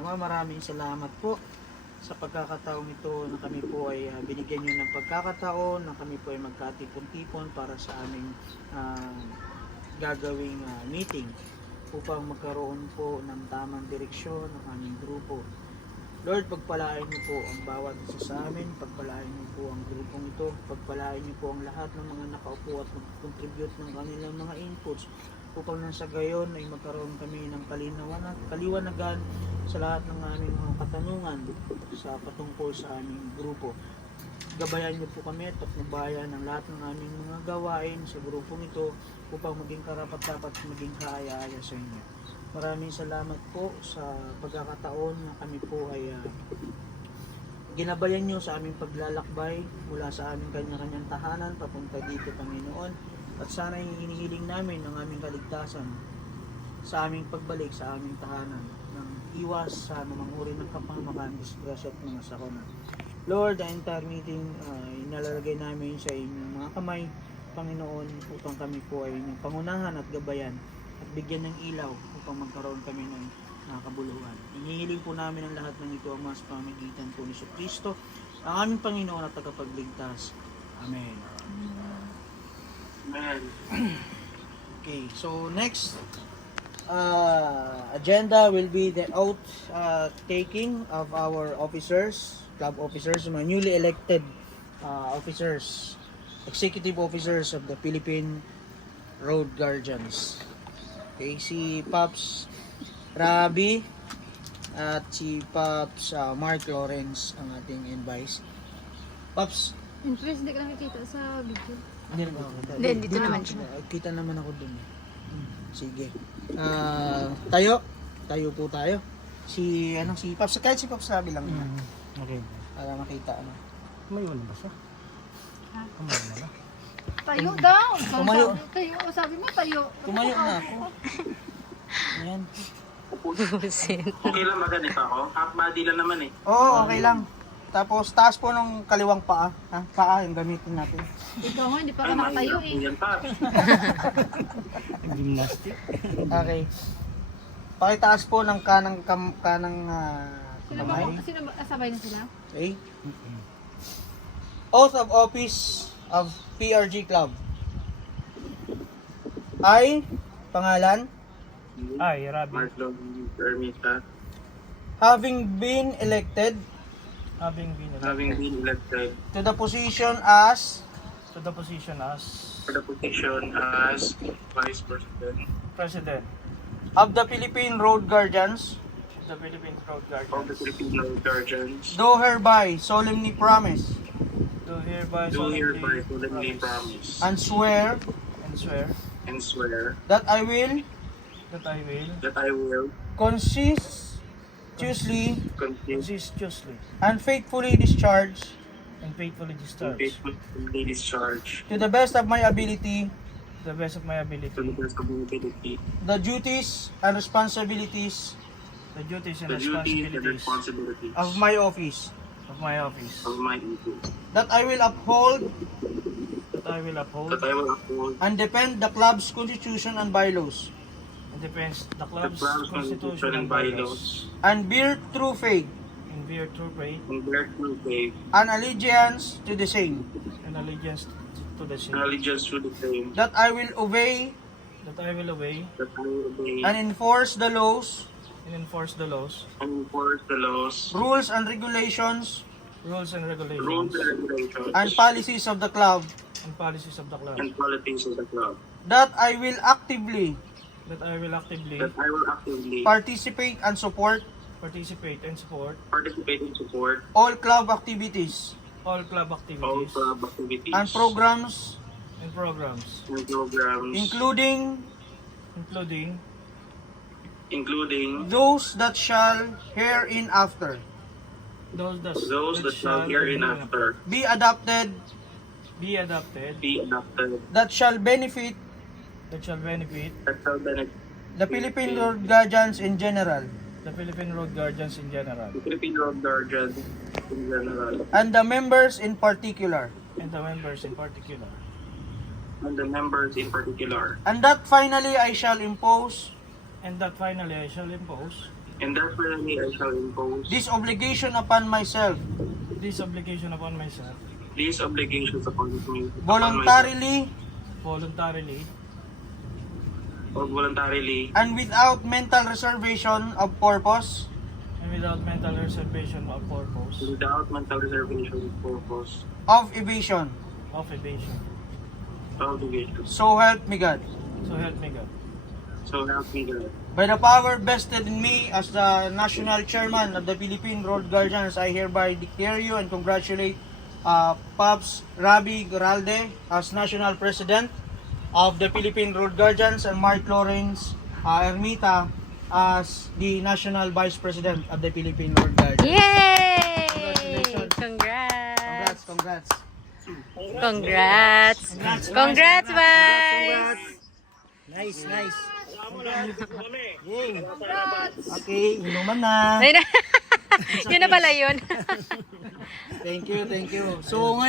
Ama, maraming salamat po sa pagkakataong ito na kami po ay binigyan nyo ng pagkakataon na kami po ay magkatipon-tipon para sa aming gagawing meeting upang magkaroon po ng tamang direksyon ng aming grupo. Lord, pagpalain niyo po ang bawat isa sa amin, pagpalain niyo po ang grupong ito, pagpalain niyo po ang lahat ng mga nakaupo at mag-contribute ng kanilang mga inputs upang nang sa gayon ay magkaroon kami ng kaliwanagan sa lahat ng aming mga katanungan sa patungkol sa aming grupo. Gabayan niyo po kami at patnubayan ng lahat ng aming mga gawain sa grupong ito upang maging karapat-dapat at maging kaaya-aya sa inyo. Maraming salamat po sa pagkakataon na kami po ay ginabayan nyo sa aming paglalakbay mula sa aming kanya-kanyang tahanan papunta dito, Panginoon. At sana hinihiling namin ang aming kaligtasan sa aming pagbalik sa aming tahanan ng iwas sa anumang uri ng kapahamakan, disgrasya at mga sakuna. Lord, the entire meeting inalalagay namin sa inyong mga kamay, Panginoon, upang kami po ay inyong pangunahan at gabayan at bigyan ng ilaw upang magkaroon kami ng kabuluhan. Inihiling po namin ang lahat ng ito ang mas pamamagitan po ni Kristo, ang aming Panginoon at tagapagligtas. Amen. Amen. Okay, so next agenda will be the oath taking of our officers, club officers, mga newly elected officers, executive officers of the Philippine Road Guardians. Okay, si Pops Rabi at si Pops Mark Lawrence ang ating advice. Pops, Interest, hindi ka nakikita sa video. hindi naman ako. Hindi, dito naman siya. Kita naman ako dun. Sige. Tayo po tayo. Si Pops, kahit si Pops Rabi lang. Okay. Para makita ano. Tumayo na ba siya? Ha? Tumayo na ba? Tayo daw. Tumayo. Sabi mo tayo. Tumayo na ako. Ayan. Okay lang maganito ako. Half body lang naman eh. Oo, okay lang. Tapos taas po ng kaliwang paa. Paa yung gamitin natin. Ikaw nga, hindi pa ka Ay, nakatayo mahirap eh. po yan, Pops. Gymnastic. Okay. Pakitaas po ng kanang Sino ba? kamay. Sino ba? Sabay na sila? Okay. Oath of Office of PRG Club. I, pangalan, Ay, Rabi. Marlon Ermita, having been elected Having been having elected been elected to the position as to the position as for the position as Vice President President of the Philippine Road Guardians, of the Philippine Road of the Guardians, Filipino Guardians, do hereby solemnly promise do hereby do hereby solemnly solemnly promise promise and swear and swear that I will that I will that I will conscientiously conscientiously and faithfully discharge and faithfully and discharge faithfully discharge to the best of my ability to the best of my to the ability best of my ability the duties and responsibilities the duties and the duties and responsibilities responsibilities of my office, of my office, of my duty, that I will uphold that I will uphold that I will uphold and defend the club's constitution and bylaws, and defend the the club's club's constitution and bylaws, and bear true faith and bear true faith and bear true faith and allegiance to the same, and allegiance to the and same, allegiance to the same, that I will obey that I will obey that I will obey and enforce the laws, and enforce the laws, and enforce the laws, rules and regulations, rules and rules regulations, and regulations, and policies of the club, and policies of the club, and policies of the club, that I will actively that I will actively that I will actively participate and support participate and support participate and support all club activities all club all activities club activities and programs, and programs, and programs, including including those that shall hereinafter those those that shall hereinafter be adopted, be adopted, be adopted, that shall benefit that shall benefit that shall benefit the Philippine Road Guardians in general, the Philippine Road Guardians in general, the Philippine Road Guardians in general, and the members in particular, and the members in particular, and the members in particular, and that finally I shall impose and that finally I shall impose and that firmly I shall impose this obligation upon myself this obligation upon myself these obligations upon me voluntarily voluntarily or voluntarily and without mental reservation of purpose and without mental reservation of purpose without mental reservation purpose of evasion. of evasion. obligation. So help me God. So help me God. So help me God. By the power vested in me as the National Chairman of the Philippine Road Guardians, I hereby declare you and congratulate Pops Rabi Garalde as National President of the Philippine Road Guardians and Mark Lawrence Ermita as the National Vice President of the Philippine Road Guardians. Yay! Congratulations. Congrats! Congrats. Congrats! Congrats, Vice! Nice. Yay. Okay, inuman na. Ayun na. Yun na pala yun. Thank you. So ngayon